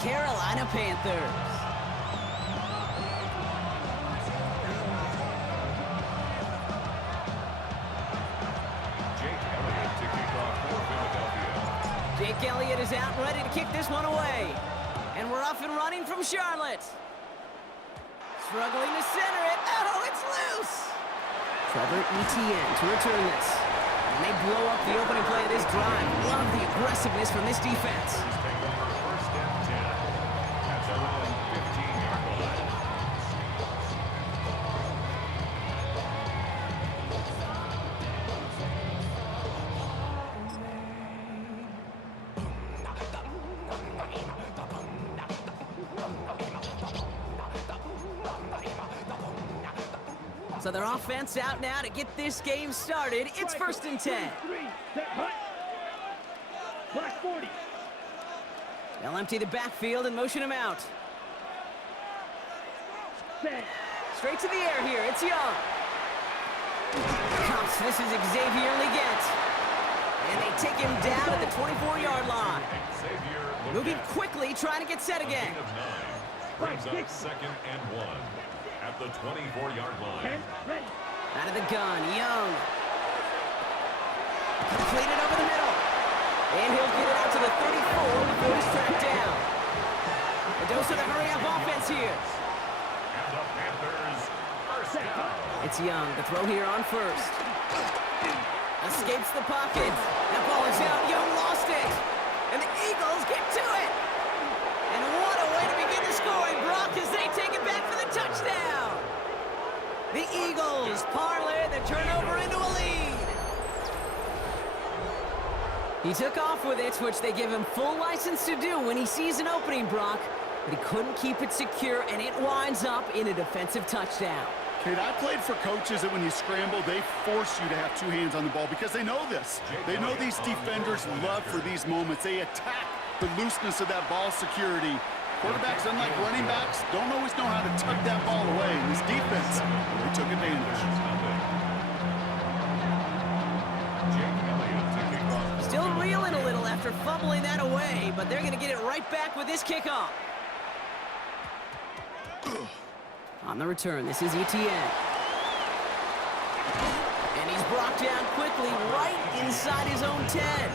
Carolina Panthers. Jake Elliott is out and ready to kick this one away. And we're off and running from Charlotte. Struggling to center it. Oh, it's loose! Trevor Etienne to return this. And they blow up the opening play of this drive. Love the aggressiveness from this defense. So their offense out now to get this game started. It's 1st and 10. Black 40. They'll empty the backfield and motion him out. Straight to the air here. It's Young. Cops, this is Xavier Leggett. And they take him down at the 24-yard line. Moving quickly, trying to get set again. Brings up 2nd and 1. At the 24-yard line. Out of the gun, Young. Completed over the middle. And he'll get it out to the 34 before he's tracked down. A dose of the hurry-up offense here. And the Panthers first down. It's Young, the throw here on first. Escapes the pocket. That ball is out. Young lost it. And the Eagles get to it. And what a way to begin the scoring, Brock, as they take it back for the touchdown. The Eagles parlay the turnover into a lead. He took off with it, which they give him full license to do when he sees an opening, Brock. But he couldn't keep it secure, and it winds up in a defensive touchdown. Kate, I played for coaches that when you scramble, they force you to have 2 hands on the ball because they know this. They know these defenders love for these moments. They attack the looseness of that ball security. Quarterbacks, unlike running backs, don't always know how to tuck that ball away. In this defense, they took advantage. Still reeling a little after fumbling that away, but they're going to get it right back with this kickoff. On the return, this is Etienne. And he's brought down quickly right inside his own 10.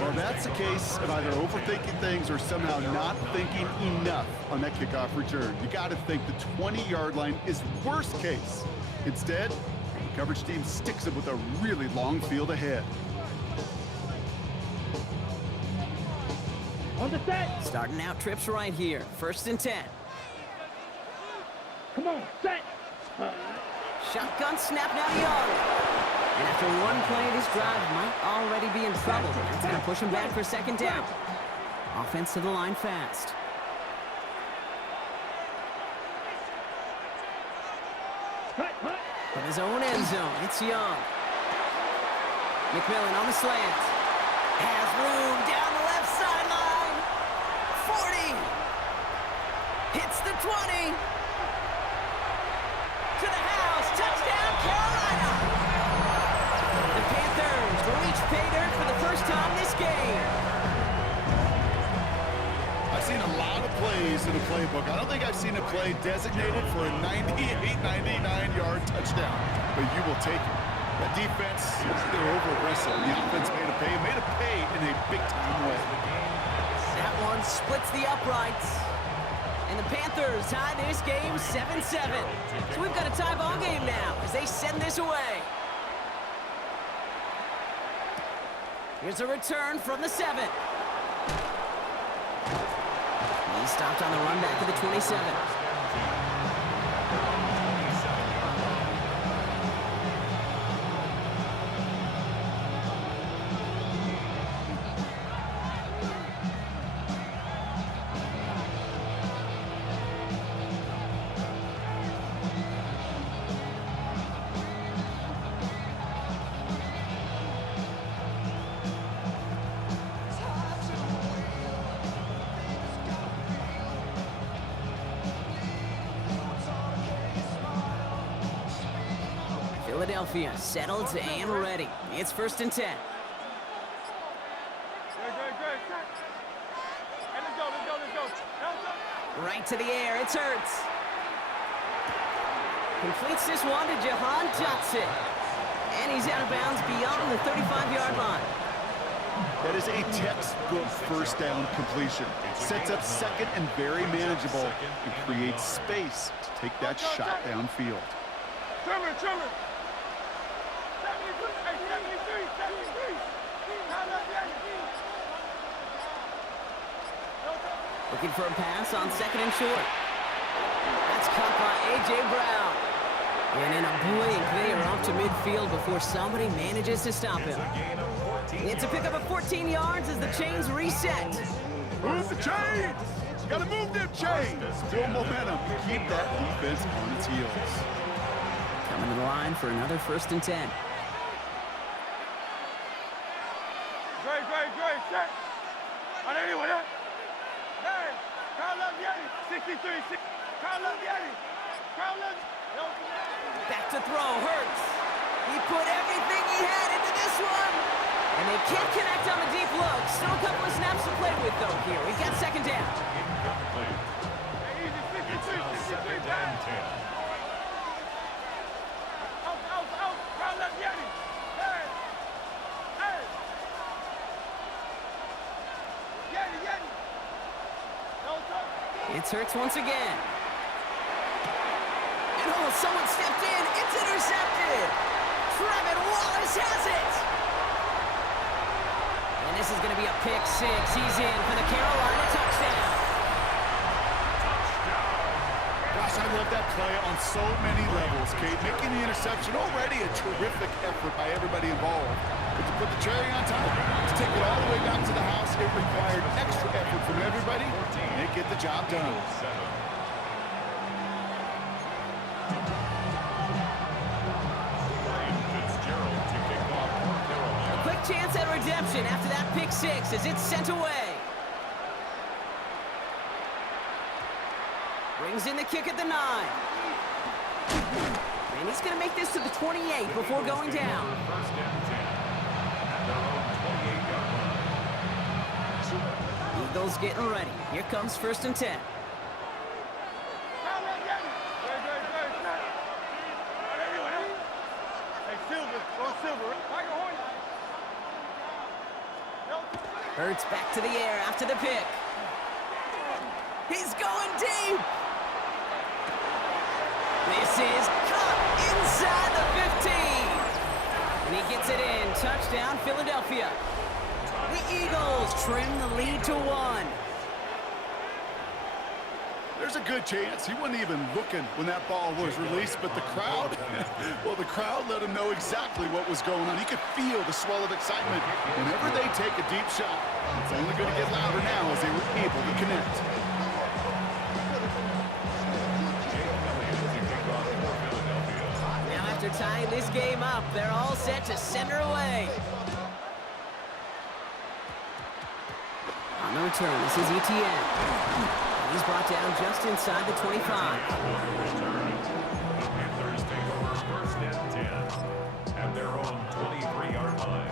Well, that's the case of either overthinking things or somehow not thinking enough on that kickoff return. You got to think the 20-yard line is worst case. Instead, the coverage team sticks it with a really long field ahead. On the set. Starting out trips right here. 1st and 10. Come on, set. Shotgun snap now to Young. And after one play, this drive might already be in trouble. That's going to push him back for 2nd down. Offense to the line fast. From his own end zone, it's Young. McMillan on the slant. Has room down the left sideline. 40. Hits the 20. To the house. Touchdown, Carolina. The Panthers reach pay dirt for the first time this game. I've seen a lot of plays in the playbook. I don't think I've seen a play designated for a 98, 99-yard touchdown, but you will take it. That defense, they're over-aggressive. The offense made a pay in a big-time way. That one splits the uprights. And the Panthers tie this game 7-7. So we've got a tie ball game now as they send this away. Here's a return from the 7. He stopped on the run back to the 27. Philadelphia settled and ready. It's 1st and 10. Hey, let's go. Right to the air, it's Hurts. Completes this one to Jahan Johnson. And he's out of bounds beyond the 35-yard line. That is a textbook first down completion. Sets up second and very manageable and creates space to take that shot downfield. Trimmer. 73. Looking for a pass on second and short. That's caught by A.J. Brown. And in a blink, they are off to midfield before somebody manages to stop him. It's a pickup of 14 yards as the chains reset. Move the chains! Gotta move them chains! Build momentum. Keep that defense on its heels. Coming to the line for another 1st and 10. Great, set. On anyone, huh? Hey, Carl Yeti, 63, Carl Yeti. Back to throw, Hurts. He put everything he had into this one. And they can't connect on the deep look. Still a couple of snaps to play with, though, here. We've got 2nd down. It's now 2nd and 10. Out, Carl Yeti. Hey. Yeti. It's Hurts once again. And oh, someone stepped in. It's intercepted. Trevin Wallace has it. And this is going to be a pick 6. He's in for the Carolina touchdown. Gosh, I love that play on so many levels, Kate. Making the interception already a terrific effort by everybody involved. But to put the cherry on top, to take it all the way back to the house, it required extra effort from everybody, and they get the job done. A quick chance at redemption after that pick 6 as it's sent away. Brings in the kick at the 9. And he's going to make this to the 28 before going down. Eagles getting ready. Here comes 1st and 10. Hurts back to the air after the pick. He's going deep. This is caught inside the 15. And he gets it in. Touchdown, Philadelphia. The Eagles trim the lead to 1. There's a good chance he wasn't even looking when that ball was released, but the crowd, well, the crowd let him know exactly what was going on. He could feel the swell of excitement. Whenever they take a deep shot, it's only going to get louder now as they were able to connect. Now after tying this game up, they're all set to send her away. On the return, this is ETN. He's brought down just inside the 25. Panthers take over 1st and 10 at their own 23-yard line.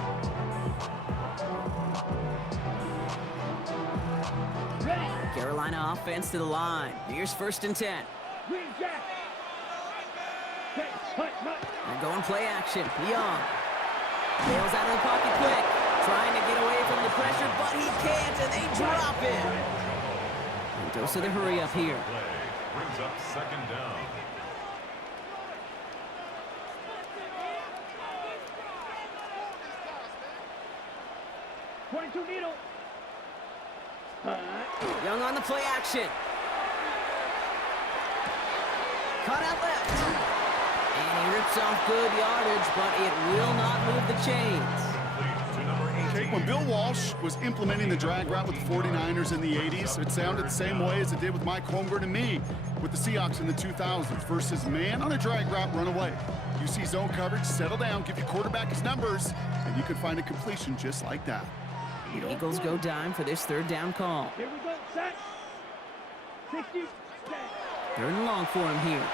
Carolina offense to the line. Here's 1st and 10. They're going play action. Young bails out of the pocket quick, trying to get away from the pressure, but he can't, and they drop him. Dose of the hurry up here. Brings up 2nd down. Young on the play action. Cut out left. And he rips off good yardage, but it will not move the chains. Okay, when Bill Walsh was implementing the drag route with the 49ers in the 80s, it sounded the same way as it did with Mike Holmgren and me with the Seahawks in the 2000s versus man on a drag route, run away. You see zone coverage, settle down, give your quarterback his numbers, and you can find a completion just like that. The Eagles go dime for this 3rd down call. Here we go, set. 60, 3rd and long for him here.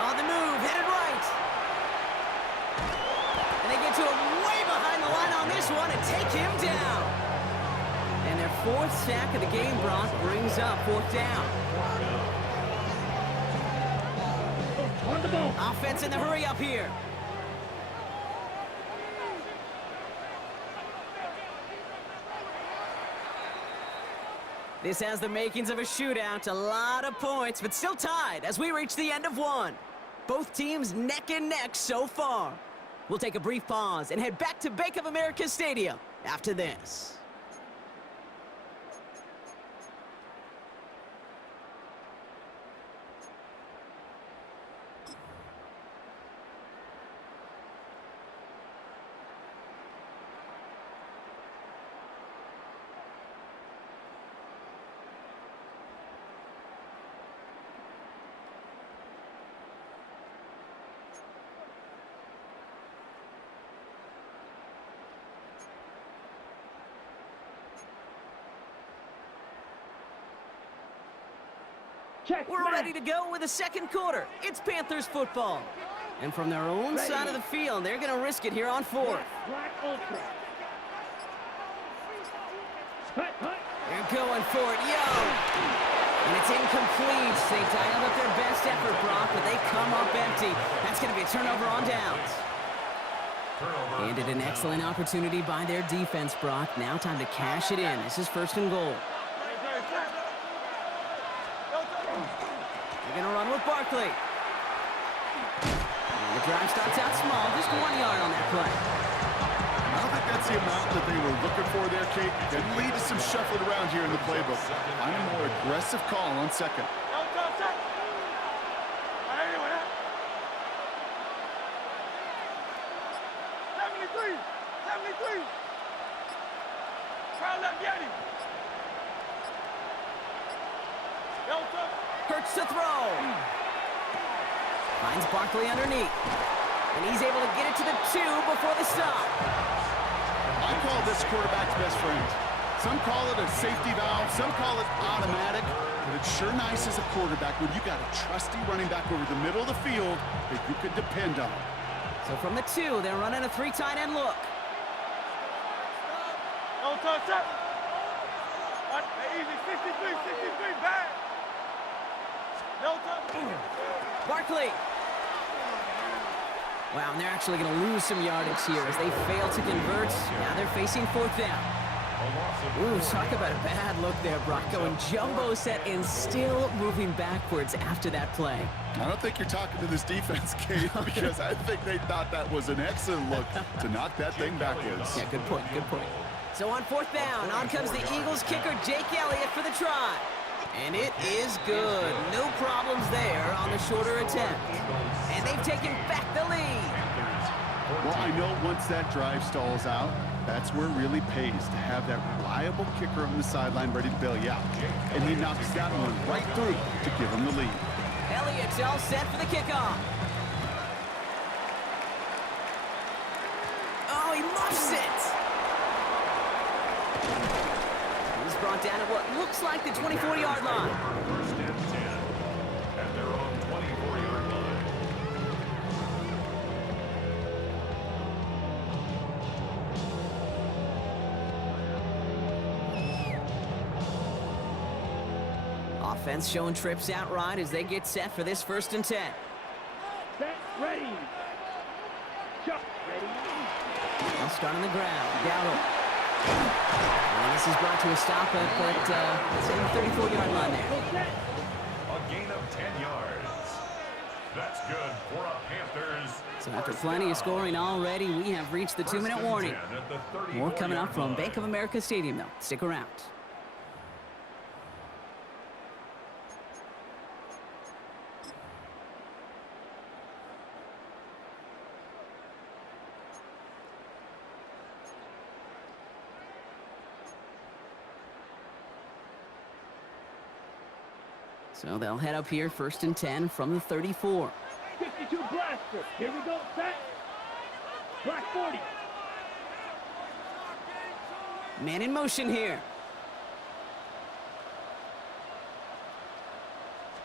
On the move, headed right. And they get to him way behind the line on this one and take him down. And they're fourth sack of the game, Brock, brings up fourth down. On the ball. Offense in the hurry up here. This has the makings of a shootout, a lot of points, but still tied as we reach the end of one. Both teams neck and neck so far. We'll take a brief pause and head back to Bank of America Stadium after this. Check. We're ready to go with the second quarter. It's Panthers football. And from their own side of the field, they're going to risk it here on fourth. Black ultra. They're going for it, and it's incomplete. They dialed up their best effort, Brock, but they come up empty. That's going to be a turnover on downs. And an excellent opportunity by their defense, Brock. Now time to cash it in. This is first and goal. They're going to run with Barkley. And the drive starts out small, just 1 yard on that play. I don't think that's the amount that they were looking for there, Kate. Can lead to some shuffling around here in the playbook. Find a more aggressive call on second. 73. Carl left, get him. Hurts to throw. Finds Barkley underneath. And he's able to get it to the 2 before the stop. I call this quarterback's best friend. Some call it a safety valve, some call it automatic, but it's sure nice as a quarterback when you got a trusty running back over the middle of the field that you can depend on. So from the 2, they're running a 3 tight end look. No touch up. Easy, 63, back. No touch. Barkley. Wow, and they're actually going to lose some yardage here as they fail to convert. Now they're facing fourth down. Ooh, talk about a bad look there, Brock. Going jumbo set and still moving backwards after that play. I don't think you're talking to this defense, Kate, because I think they thought that was an excellent look to knock that thing backwards. Yeah, good point, good point. So on fourth down, on comes the Eagles kicker, Jake Elliott, for the try. And it is good. No problems there on the shorter attempt. And they've taken back the lead. Well, I know once that drive stalls out, that's where it really pays to have that reliable kicker on the sideline ready to bail you out. And he knocks that one right through to give him the lead. Elliott's all set for the kickoff. Oh, he muffs it. He's brought down at what looks like the 24-yard line. First and 10 at their own 24-yard line. Offense showing trips out right as they get set for this first and 10. Set, ready. Jump, ready. They'll start on the ground. Gallo. And this is brought to a stop at the 34-yard line there. A gain of 10 yards. That's good for a Panthers. So after plenty of scoring already, we have reached the 2-minute warning. More coming up from Bank of America Stadium, though. Stick around. So they'll head up here, first and 10 from the 34. 52 blaster. Here we go, set. Black 40. Man in motion here.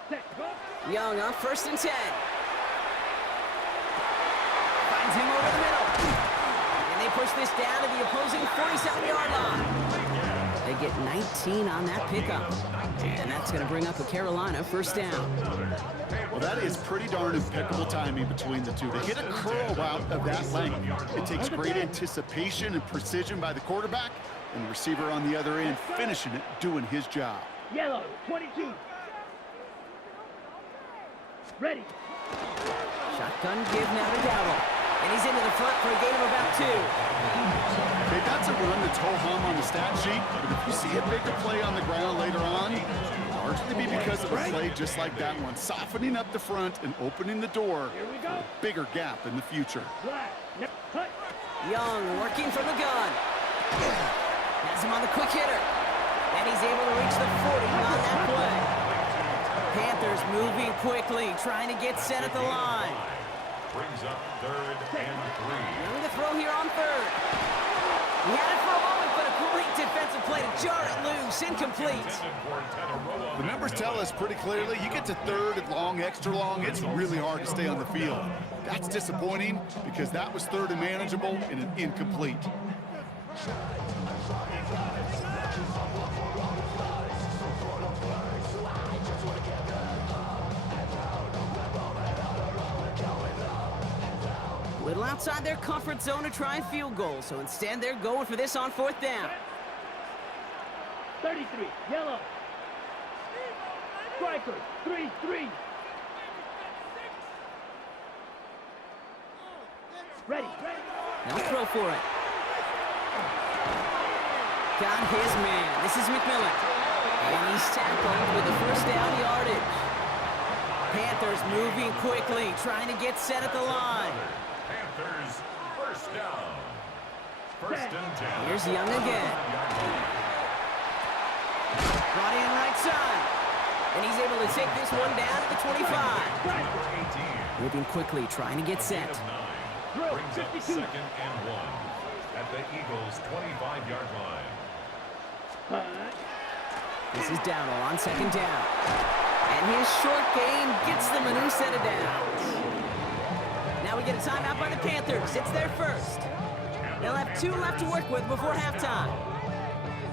Set, go. Young up, first and 10. Finds him over the middle. And they push this down to the opposing 47-yard line. They get 19 on that pickup. And that's going to bring up a Carolina first down. Well, that is pretty darn impeccable timing between the two. To hit a curl route of that length, it takes great anticipation and precision by the quarterback, and the receiver on the other end finishing it, doing his job. Yellow, 22. Ready. Shotgun give now to Dowell. And he's into the front for a gain of about 2. Okay, that's a run that's ho-hum on the stat sheet, but if you see a bigger play on the ground later on, largely be because of a play just like that one, softening up the front and opening the door for a bigger gap in the future. Young working from the gun. Has him on the quick hitter. And he's able to reach the 40 on that play. Panthers moving quickly, trying to get set at the line. Brings up 3rd and 3. Young to throw here on 3rd. He had it for a moment, but a great defensive play to jar it loose, incomplete. The numbers tell us pretty clearly, you get to 3rd and long, extra long, it's really hard to stay on the field. That's disappointing because that was 3rd and manageable and an incomplete. Little outside their comfort zone to try a field goal, so instead they're going for this on 4th down. 33, yellow. Striker, 3-3. Ready. They'll throw for it. Got his man. This is McMillan. And he's tackled with the first down yardage. Panthers moving quickly, trying to get set at the line. Panthers first down. 1st and 10. Here's Young again. Brought in right side. And he's able to take this one down to the 25. Number 18. Moving quickly, trying to get set. Brings up 2nd and 1 at the Eagles' 25-yard line. This is Dowdle on 2nd down. And his short gain gets them a new set of downs. Now we get a timeout by the Panthers. It's their first. They'll have 2 left to work with before halftime.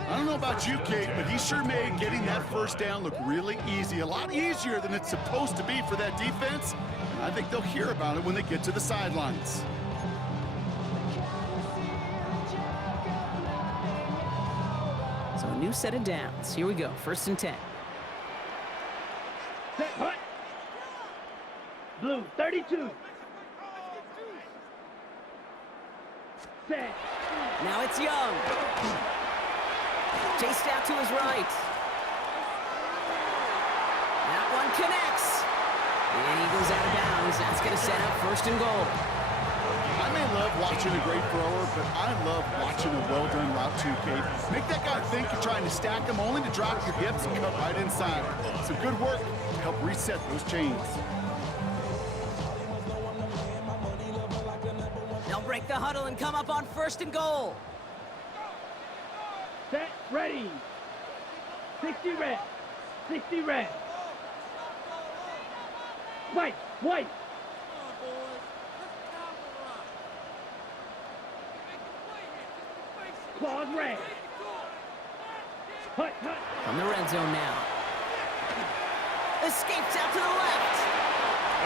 I don't know about you, Kate, but he sure made getting that first down look really easy. A lot easier than it's supposed to be for that defense. And I think they'll hear about it when they get to the sidelines. So a new set of downs. Here we go. 1st and 10. Set, hut. Blue, 32. Set. Now it's Young. Chased out to his right. That one connects. And he goes out of bounds. That's going to set up 1st and goal. I may love watching a great thrower, but I love watching a well-done route too, Kate. Make that guy think you're trying to stack him only to drop your hips and cut right inside. Some good work to help reset those chains. They'll break the huddle and come up on 1st and goal. Set, ready. 60 red. 60 red. White, white. Claws red. Hut, hut. From the red zone now. Escapes out to the left.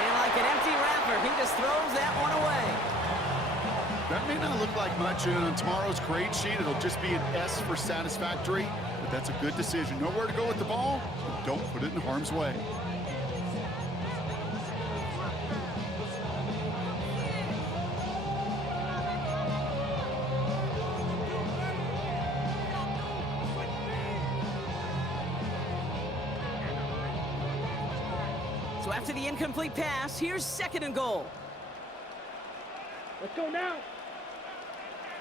And like an empty wrapper, he just throws that one away. That may not look like much, and on tomorrow's grade sheet, it'll just be an S for satisfactory, but that's a good decision. Know where to go with the ball, but don't put it in harm's way. So after the incomplete pass, here's 2nd and goal. Let's go now.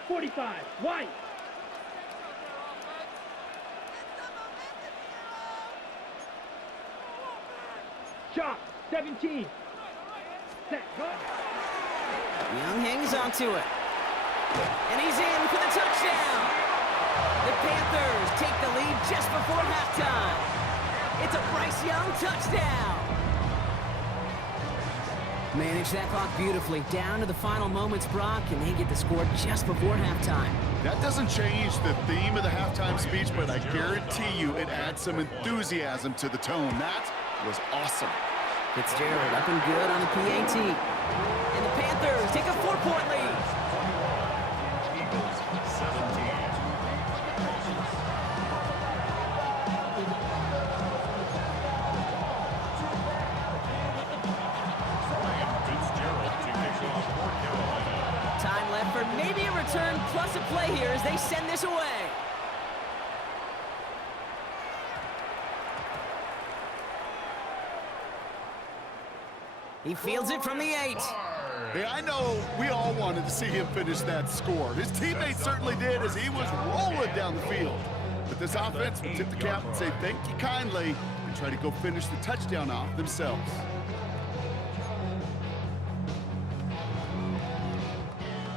45, white. Shot, 17. Set, go. Young hangs onto it. And he's in for the touchdown. The Panthers take the lead just before halftime. It's a Bryce Young touchdown. Manage that clock beautifully. Down to the final moments, Brock, and they get the score just before halftime. That doesn't change the theme of the halftime speech, but I guarantee you it adds some enthusiasm to the tone. That was awesome. Fitzgerald up and good on the PAT. And the Panthers take a 4-point lead. Eagles 17. Fitzgerald to kick off for Carolina. Time left for maybe a return plus a play here as they send this away. He fields it from the 8. Hey, I know we all wanted to see him finish that score. His teammates certainly did as he was rolling down the field. But this offense will tip the cap and say thank you kindly and try to go finish the touchdown off themselves.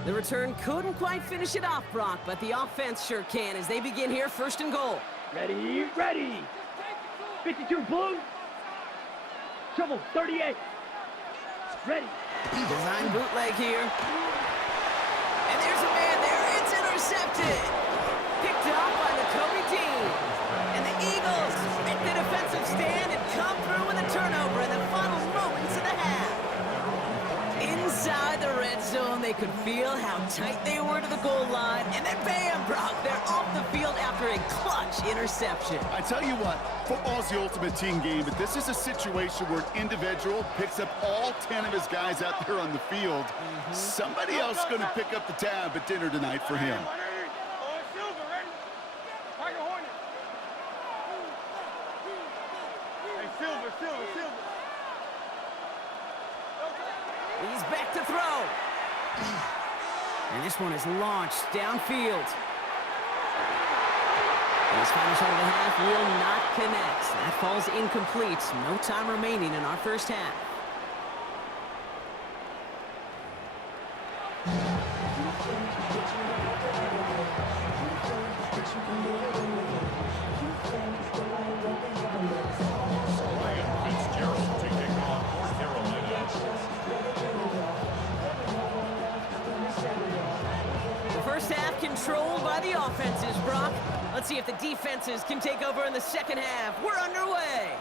The return couldn't quite finish it off, Brock, but the offense sure can as they begin here, 1st and goal. Ready, ready. 52 blue. Shovel 38. Ready. Design bootleg here. And there's a man there. It's intercepted. Picked off by the Kobe team. And the Eagles make the defensive stand and come through with a turnover in the final moments of the half. Inside the red zone, they could feel how tight they were to the goal line. And then bam, Brock, they're off the field after a clutch interception. I tell you what, football's the ultimate team game, but this is a situation where an individual picks up all 10 of his guys out there on the field. Somebody else is going to pick up the tab at dinner tonight for him. Silver, ready? Tiger Hornet. Hey, Silver. He's back to throw. And this one is launched downfield. And his final shot of the half will not connect. That falls incomplete. No time remaining in our first half. Fitzgerald to kick off for Carolina. The first half controlled by the offenses, Brock. Let's see if the defenses can take over in the second half. We're underway.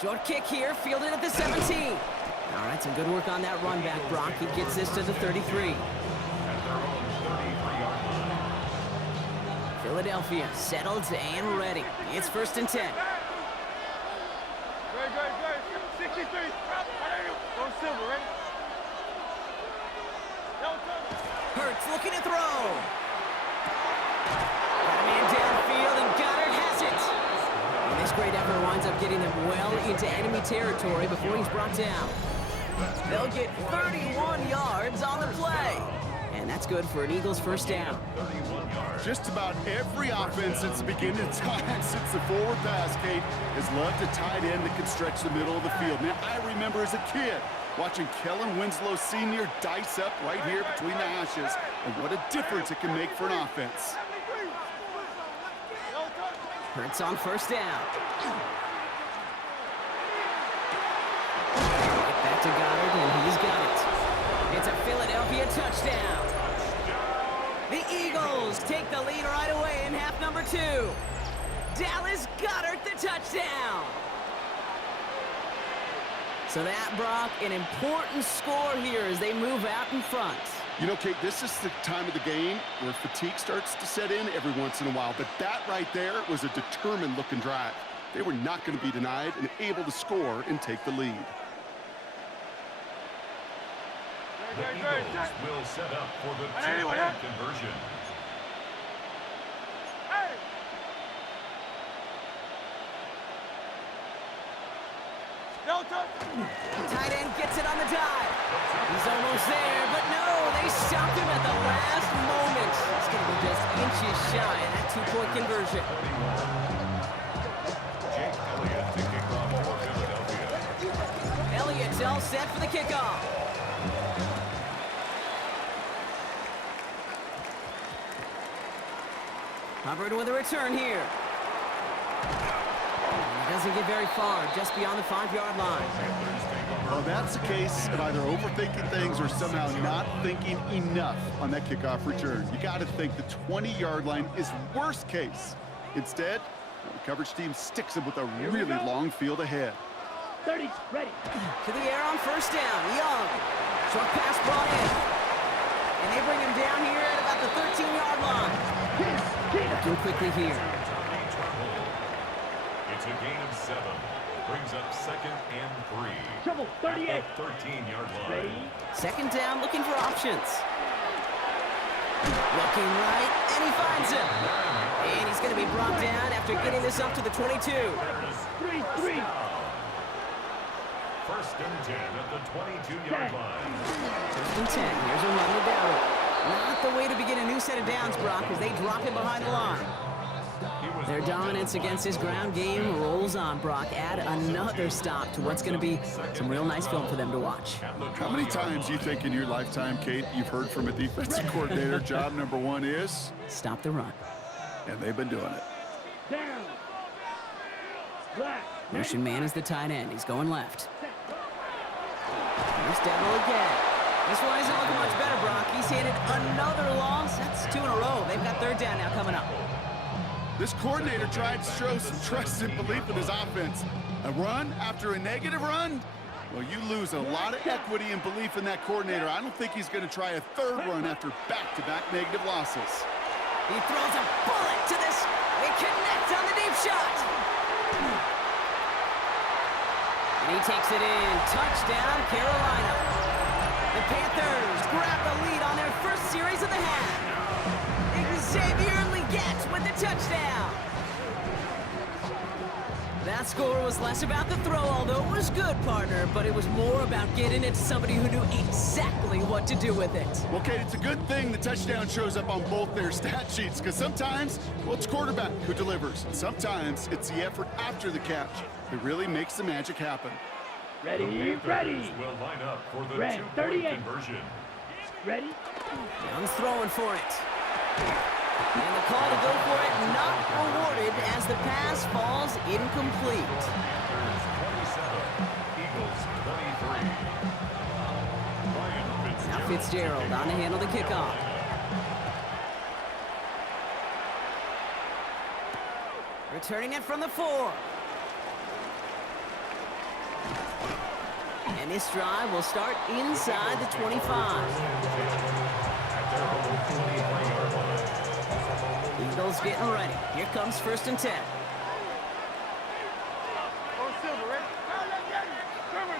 Short kick here, fielded at the 17. All right, some good work on that run back, Brock. He gets this to the 33. At their own 33-yard line. Philadelphia settled and ready. It's 1st and 10. Good. 63. Go Silver, ready? Hurts looking to throw. Got a man downfield, and Goddard has it. And this great effort winds up getting them well into enemy territory before he's brought down. They'll get 31 yards on the play. And that's good for an Eagles first down. 31 yards. Just about every offense since the beginning of time, since the forward pass, Kate, has loved a tight end that can stretch the middle of the field. Now, I remember as a kid watching Kellen Winslow Sr. dice up right here between the hashes, and what a difference it can make for an offense. Hurts on first down. Back to Goddard, and he's got it. It's a Philadelphia touchdown. The Eagles take the lead right away in half number 2. Dallas Goddard the touchdown. So that, Brock, an important score here as they move out in front. You know, Kate, this is the time of the game where fatigue starts to set in every once in a while, but that right there was a determined-looking drive. They were not going to be denied and able to score and take the lead. The Eagles will set up for the two-point conversion. Tight end gets it on the dive. He's almost there, but no, they stopped him at the last moment. It's going to be just inches shy of that two-point conversion. Jake Elliott to kick off for Philadelphia. Elliott's all set for the kickoff. Hubbard with a return here. He doesn't get very far, just beyond the 5-yard line. Well, that's the case of either overthinking things or somehow not thinking enough on that kickoff return. You got to think the 20-yard line is worst case. Instead, the coverage team sticks him with a really long field ahead. 30, ready. To the air on first down. Young. Short pass brought in. And they bring him down here at about the 13-yard line. Working quickly here. It's a gain of 7. Brings up 2nd and 3. Trouble, 38. At the 13-yard line. Second down, looking for options. Looking right, and he finds him. And he's going to be brought down after getting this up to the 22. 3-3. 1st and 10 at the 22-yard line. 1st and 10. Here's a run to down. Not the way to begin a new set of downs, Brock, as they drop him behind the line. Their dominance against his ground game rolls on, Brock. Add another stop to what's going to be some real nice film for them to watch. How many times you think in your lifetime, Kate, you've heard from a defensive coordinator, job number 1 is? Stop the run. And they've been doing it. Down. Black. Motion man is the tight end. He's going left. Here's Devil again. This one isn't looking much better, Brock. He's handed another loss. That's 2 in a row. They've got 3rd down now coming up. This coordinator tried to show some trust and belief in his offense. A run after a negative run? Well, you lose a lot of equity and belief in that coordinator. I don't think he's going to try a 3rd run after back-to-back negative losses. He throws a bullet to this. They connect on the deep shot. And he takes it in. Touchdown, Carolina. The Panthers grab the lead on their first series of the half. Xavier Legette with the touchdown. That score was less about the throw, although it was good, partner, but it was more about getting it to somebody who knew exactly what to do with it. Well, Kate, it's a good thing the touchdown shows up on both their stat sheets, because sometimes, well, it's quarterback who delivers, and sometimes it's the effort after the catch that really makes the magic happen. Ready, ready. Will line up for the Red, 2-point 38. conversion. Ready. Young's throwing for it. And the call to go for it not awarded as the pass falls incomplete. Panthers 27, Eagles 23. Now Fitzgerald on to handle the kickoff. Returning it from the 4. And this drive will start inside the 25. Eagles getting ready. Here comes 1st and 10. On Silver, ready? Trimmer.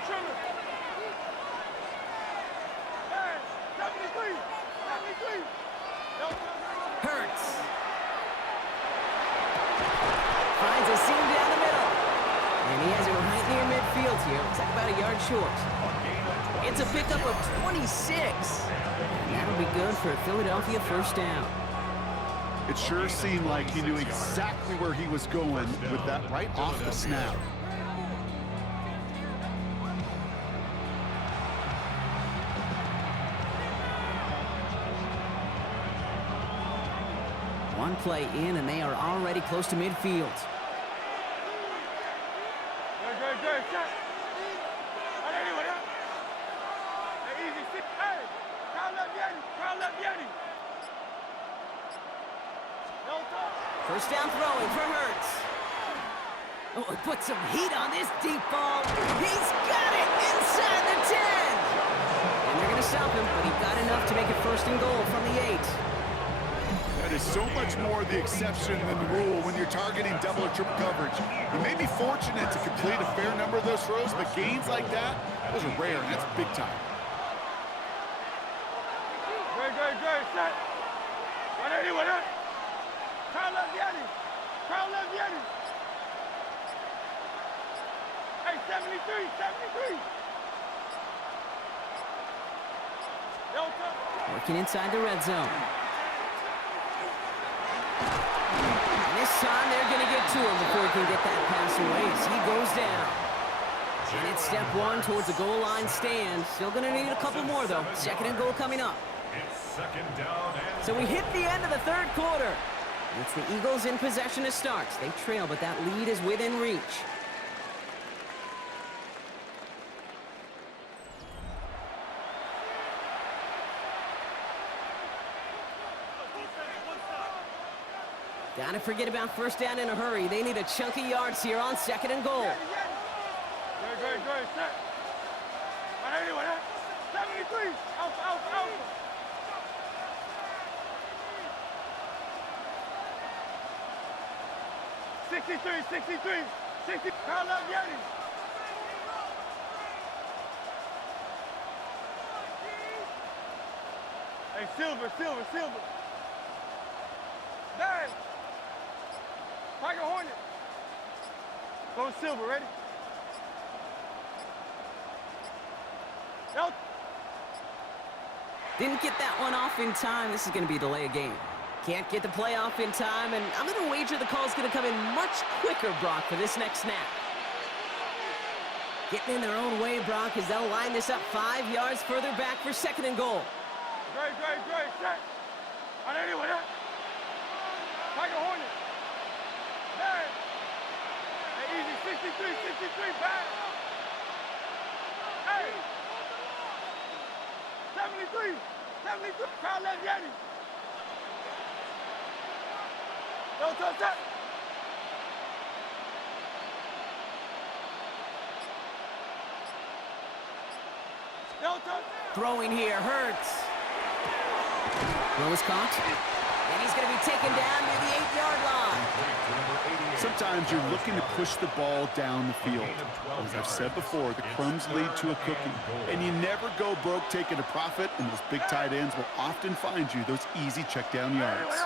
Hey, 73. Hurts. Finds a seam down the middle. And he has it right near midfield here. Looks like about a yard short. It's a pickup of 26. And that'll be good for a Philadelphia 1st down. It sure seemed like he knew exactly where he was going with that right off the snap. One play in, and they are already close to midfield. Good. Shot. Anyway, hey, easy. Hey, Kyle left Yeti. No talk. 1st down throwing for Hurts. Oh, he put some heat on this deep ball. He's got it inside the 10. And they're going to stop him, but he got enough to make it 1st and goal from the 8. That is so much more the exception than the rule when you're targeting double or triple coverage. You may be fortunate to complete a fair number of those throws, but gains like that, those are rare, and that's big time. Good. Shot. Anyway, Kyle left Yeti. Hey, 73. No talk. Working inside the red zone. And this time they're going to get to him before he can get that pass away as he goes down. And it's step 1 towards the goal line stand. Still going to need a couple more, though. 2nd and goal coming up. It's 2nd down and So we hit the end of the 3rd quarter. It's the Eagles in possession to start. They trail, but that lead is within reach. Gotta forget about first down in a hurry. They need a chunky yards here on 2nd and goal. Great, set. On anyone, 73. Alpha. 63. 60. Carl up, Yeti. Hey, Silver. Dang. Tiger Hornet. Go Silver, ready? Nope. Didn't get that one off in time. This is going to be a delay of game. Can't get the play off in time, and I'm going to wager the call's going to come in much quicker, Brock, for this next snap. Getting in their own way, Brock, as they'll line this up 5 yards further back for 2nd and goal. Great. Set. On anyone, Tiger Hornet. Hey. Hey, easy. 63. Back. Hey. 73. Crowd left Yeti. Don't touch that. Don't touch. Throwing here hurts. Throw is caught. And he's going to be taken down near the 8-yard line. Sometimes you're looking to push the ball down the field. As I've said before, the crumbs lead to a cookie. And you never go broke taking a profit, and those big tight ends will often find you those easy check down yards.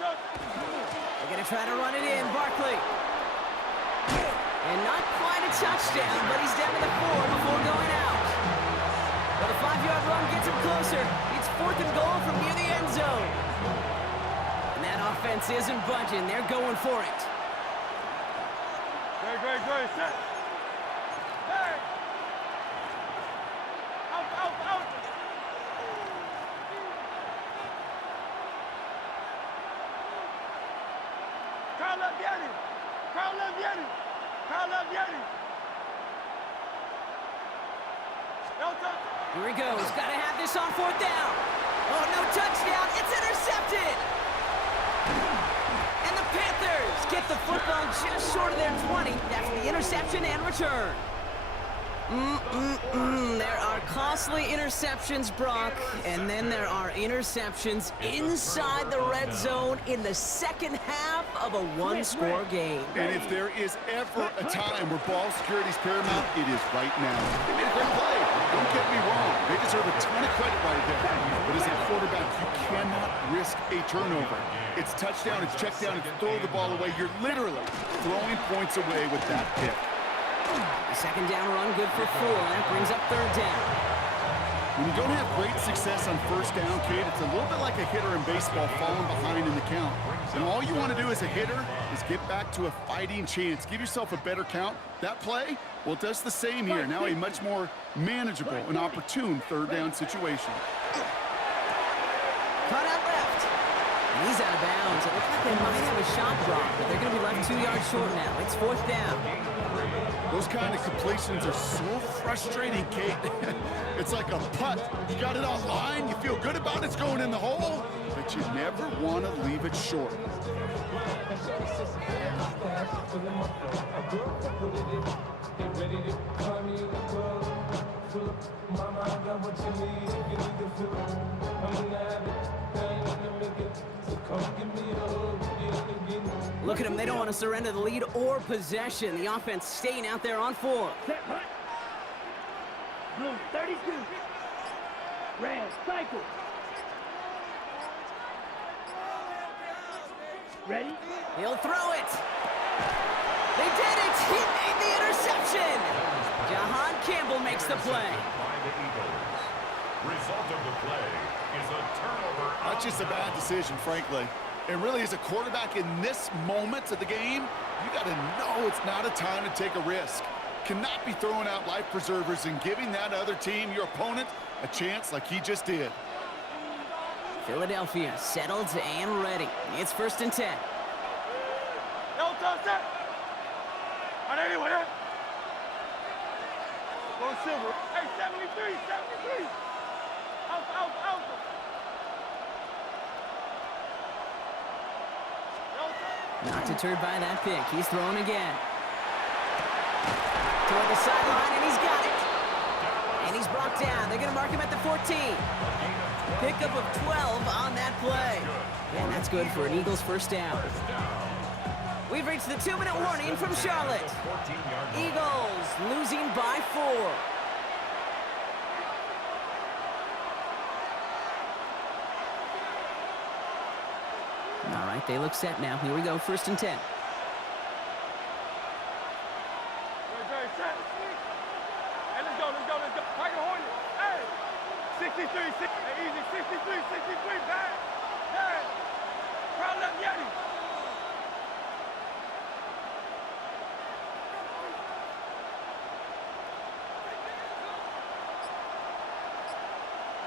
They're going to try to run it in. Barkley. And not quite a touchdown, but he's down to the 4 before going out. But the 5-yard run gets him closer. It's 4th and goal from near the end zone. And that offense isn't budging. They're going for it. Great. Set. Hey. Out. Carl up, Yeti. No touch. Here he goes. Got to have this on 4th down. Oh, no touchdown. It's intercepted. And the Panthers get the football just short of their 20 after the interception and return. There are costly interceptions, Brock, and then there are interceptions inside the red zone in the second half of a one-score game. And if there is ever a time where ball security is paramount, it is right now. They made a great play. Don't get me wrong. They deserve a ton of credit right there. But as a quarterback, you cannot risk a turnover. It's touchdown, it's check down, it's throw the ball away. You're literally throwing points away with that pick. The 2nd down run good for 4, and that brings up 3rd down. When you don't have great success on 1st down, Kate, it's a little bit like a hitter in baseball falling behind in the count. And all you want to do as a hitter is get back to a fighting chance. Give yourself a better count. That play, well, it does the same here. Now a much more manageable and opportune 3rd down situation. Cut out left. And he's out of bounds. It looks like they might have a shot block, but they're going to be left 2 yards short now. It's 4th down. Those kind of completions are so frustrating, Kate. It's like a putt. You got it on line, you feel good about it's going in the hole, but you never want to leave it short. Look at them. They don't want to surrender the lead or possession. The offense staying out there on 4. Set, hut. Blue, 32. Red, cycle. Ready? He'll throw it. They did it. He made the interception. Jahan Campbell makes the play. By the Eagles. Result of the play is a turnover. That's just a bad decision, frankly. And really, as a quarterback in this moment of the game, you got to know it's not a time to take a risk. Cannot be throwing out life preservers and giving that other team, your opponent, a chance like he just did. Philadelphia settled and ready. It's 1st and 10. No touch that. On anyone, eh? Go Silver. Hey, 73, 73. Out. No touch. Not deterred by that pick. He's thrown again. Toward the sideline, and he's got it. And he's brought down. They're going to mark him at the 14. Pickup of 12 on that play. And that's good for an Eagles first down. We've reached the 2-minute warning from Charlotte. Eagles losing by 4. All right, they look set now. Here we go, 1st and 10. Set. Hey, let's go. Tiger Hornet. Hey, 63, hey, easy, 63, back. Hey, crowd left Yeti.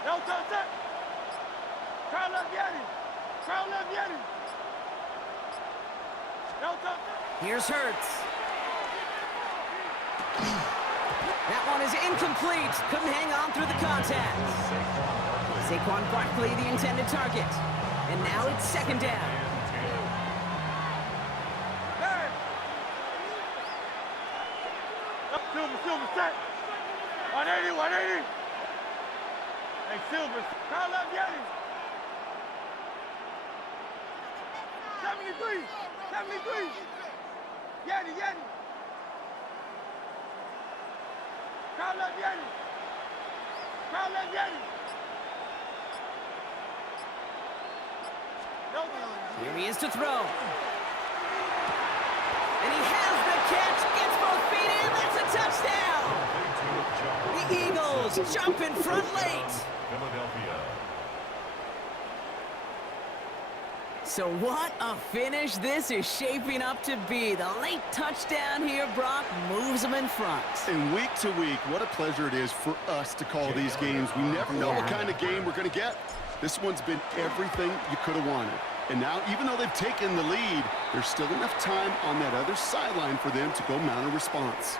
No touch that. Crowd left Yeti. No touch that. Here's Hurts. That one is incomplete. Couldn't hang on through the contact. Saquon Barkley, the intended target. And now it's 2nd down. Hey! Silver, set. 180. Hey, Silver, crowd left Yeti. 73. Yeti. Crowd left Yeti. No. Here he is to throw. And he has the catch. Gets both feet in. That's a touchdown. The Eagles jump in front late. Philadelphia. So what a finish this is shaping up to be. The late touchdown here, Brock, moves them in front. And week to week, what a pleasure it is for us to call these games. We never know what kind of game we're going to get. This one's been everything you could have wanted. And now, even though they've taken the lead, there's still enough time on that other sideline for them to go mount a response.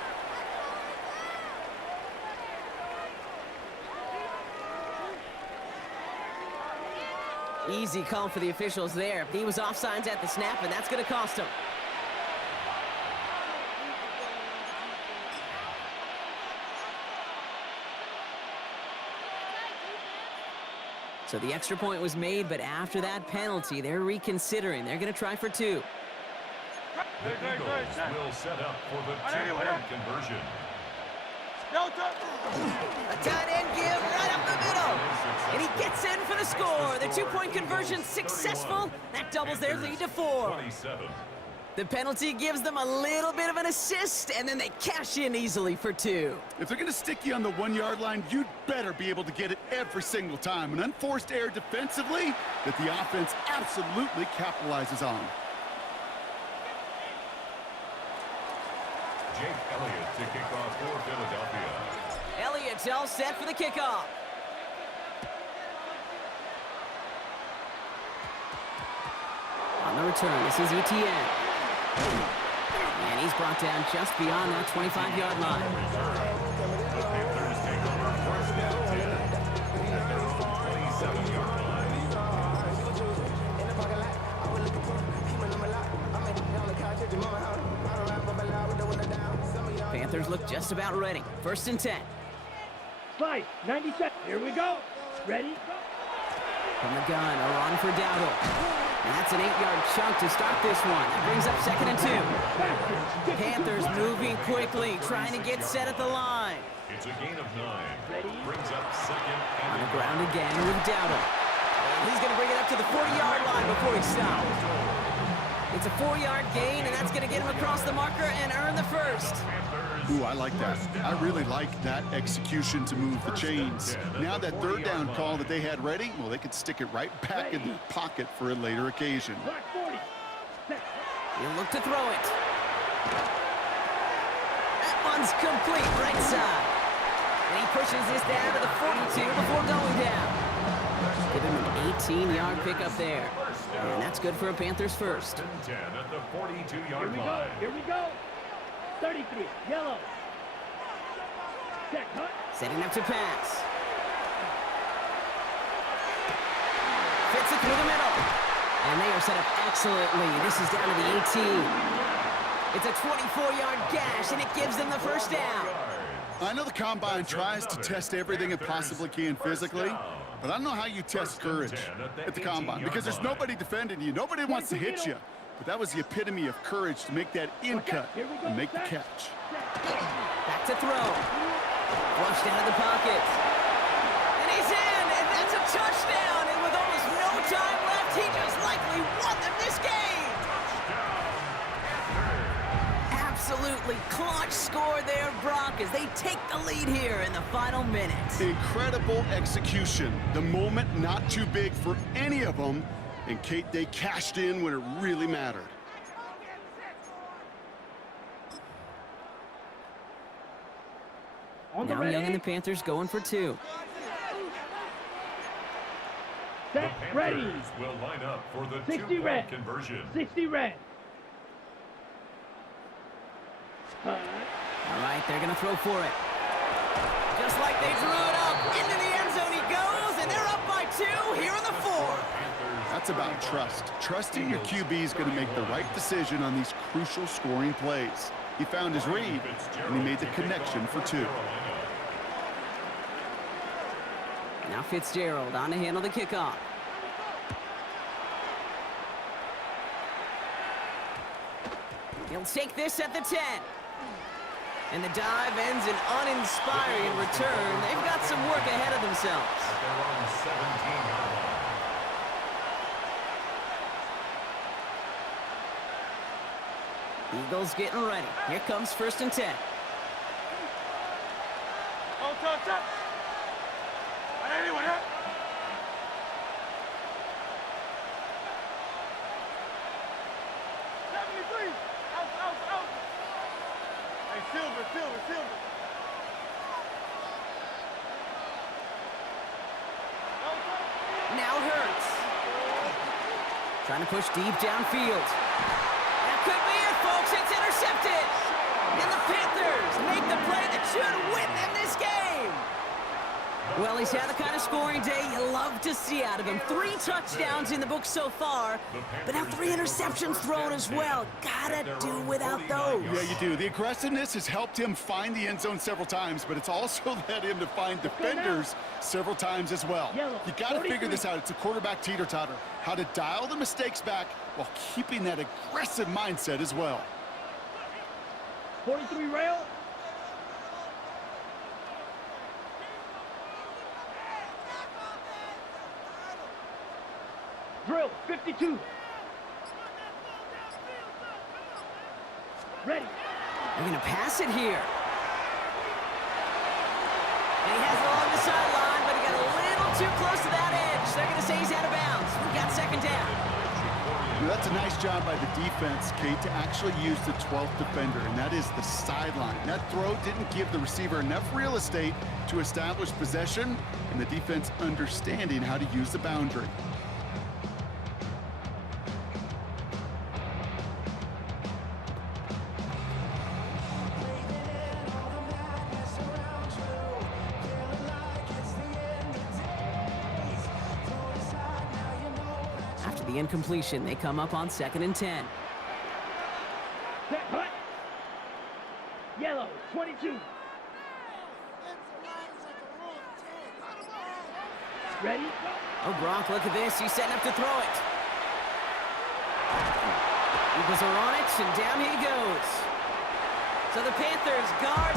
Easy call for the officials there. He was offsides at the snap, and that's going to cost him. So the extra point was made, but after that penalty, they're reconsidering. They're going to try for 2. The Eagles will set up for the 2-point conversion. A tight end give right up the middle. And he gets in for the score. The 2-point conversion successful. That doubles their lead to 4. 27. The penalty gives them a little bit of an assist, and then they cash in easily for 2. If they're going to stick you on the 1-yard line, you'd better be able to get it every single time. An unforced error defensively that the offense absolutely capitalizes on. Jake Elliott to kick off for Philadelphia. Elliott's all set for the kickoff. On the return, this is ETN. And he's brought down just beyond that 25-yard line. The Panthers take over 1st and 10 at their own 27-yard line. Panthers look just about ready. 1st and 10. Fight, 90 seconds. Here we go. Ready? From the gun, a run for Dowdle. And that's an 8-yard chunk to start this one. That brings up 2nd and 2. Panthers moving quickly, trying to get set at the line. It's a gain of 9. Brings up 2nd and On the ground again with Dowdle. And he's going to bring it up to the 40-yard line before he stops. It's a 4-yard gain, and that's going to get him across the marker and earn the first. Ooh, I like that. I really like that execution to move the chains. Now that 3rd down call that they had ready, well, they could stick it right back in the pocket for a later occasion. He'll look to throw it. That one's complete right side. And he pushes this down to the 42 before going down. Give him an 18-yard pickup there. And that's good for a Panthers first. 10 at the 42-yard line. Here we go. 33, yellow. Check, hut. Setting up to pass. Fits it through the middle. And they are set up excellently. This is down to the 18. It's a 24-yard gash, and it gives them the first down. I know the Combine tries to test everything it possibly can physically, but I don't know how you test courage at the Combine because there's nobody defending you. Nobody wants to hit you. But that was the epitome of courage to make that in-cut and make the catch. Back to throw. Flushed out of the pocket. And he's in, and that's a touchdown. And with almost no time left, he just likely won them this game. Absolutely clutch score there, Brock, as they take the lead here in the final minute. Incredible execution. The moment not too big for any of them. And Kate, they cashed in when it really mattered. Now Young and the Panthers going for two. Set, ready. Will line up for the 60 two-point red. conversion. 60 red. All right, they're going to throw for it. Just like they drew it up. Into the end zone he goes, and they're up by two here in the fourth. That's about trust. Trusting your QB is going to make the right decision on these crucial scoring plays. He found his read, and he made the connection for two. Now Fitzgerald on to handle the kickoff. He'll take this at the 10. And the dive ends an uninspiring return. They've got some work ahead of themselves. They're on 17-yard line. Eagles getting ready. Here comes 1st and 10. Oh, touch. Anyone, huh? Out. Hey, Silver. Now Hurts. Trying to push deep downfield. That could be it, folks. It's intercepted. And the Panthers make the play that should win them this game. Well, he's had the kind of scoring day you love to see out of him. 3 touchdowns in the book so far, but now 3 interceptions thrown as well. Gotta do without those. Yeah, you do. The aggressiveness has helped him find the end zone several times, but it's also led him to find defenders several times as well. You got to figure this out. It's a quarterback teeter-totter. How to dial the mistakes back while keeping that aggressive mindset as well. 43 rail. Drill, 52. Ready. They're going to pass it here. And he has it along the sideline, but he got a little too close to that edge. They're going to say he's out of bounds. We got 2nd down. That's a nice job by the defense, Kate, to actually use the 12th defender, and that is the sideline. That throw didn't give the receiver enough real estate to establish possession, and the defense understanding how to use the boundary. After the incompletion, they come up on 2nd and 10. Set, hut. Yellow, 22. Ready? Oh, Brock, look at this. He's setting up to throw it. Eagles are on it, and down he goes. So the Panthers guard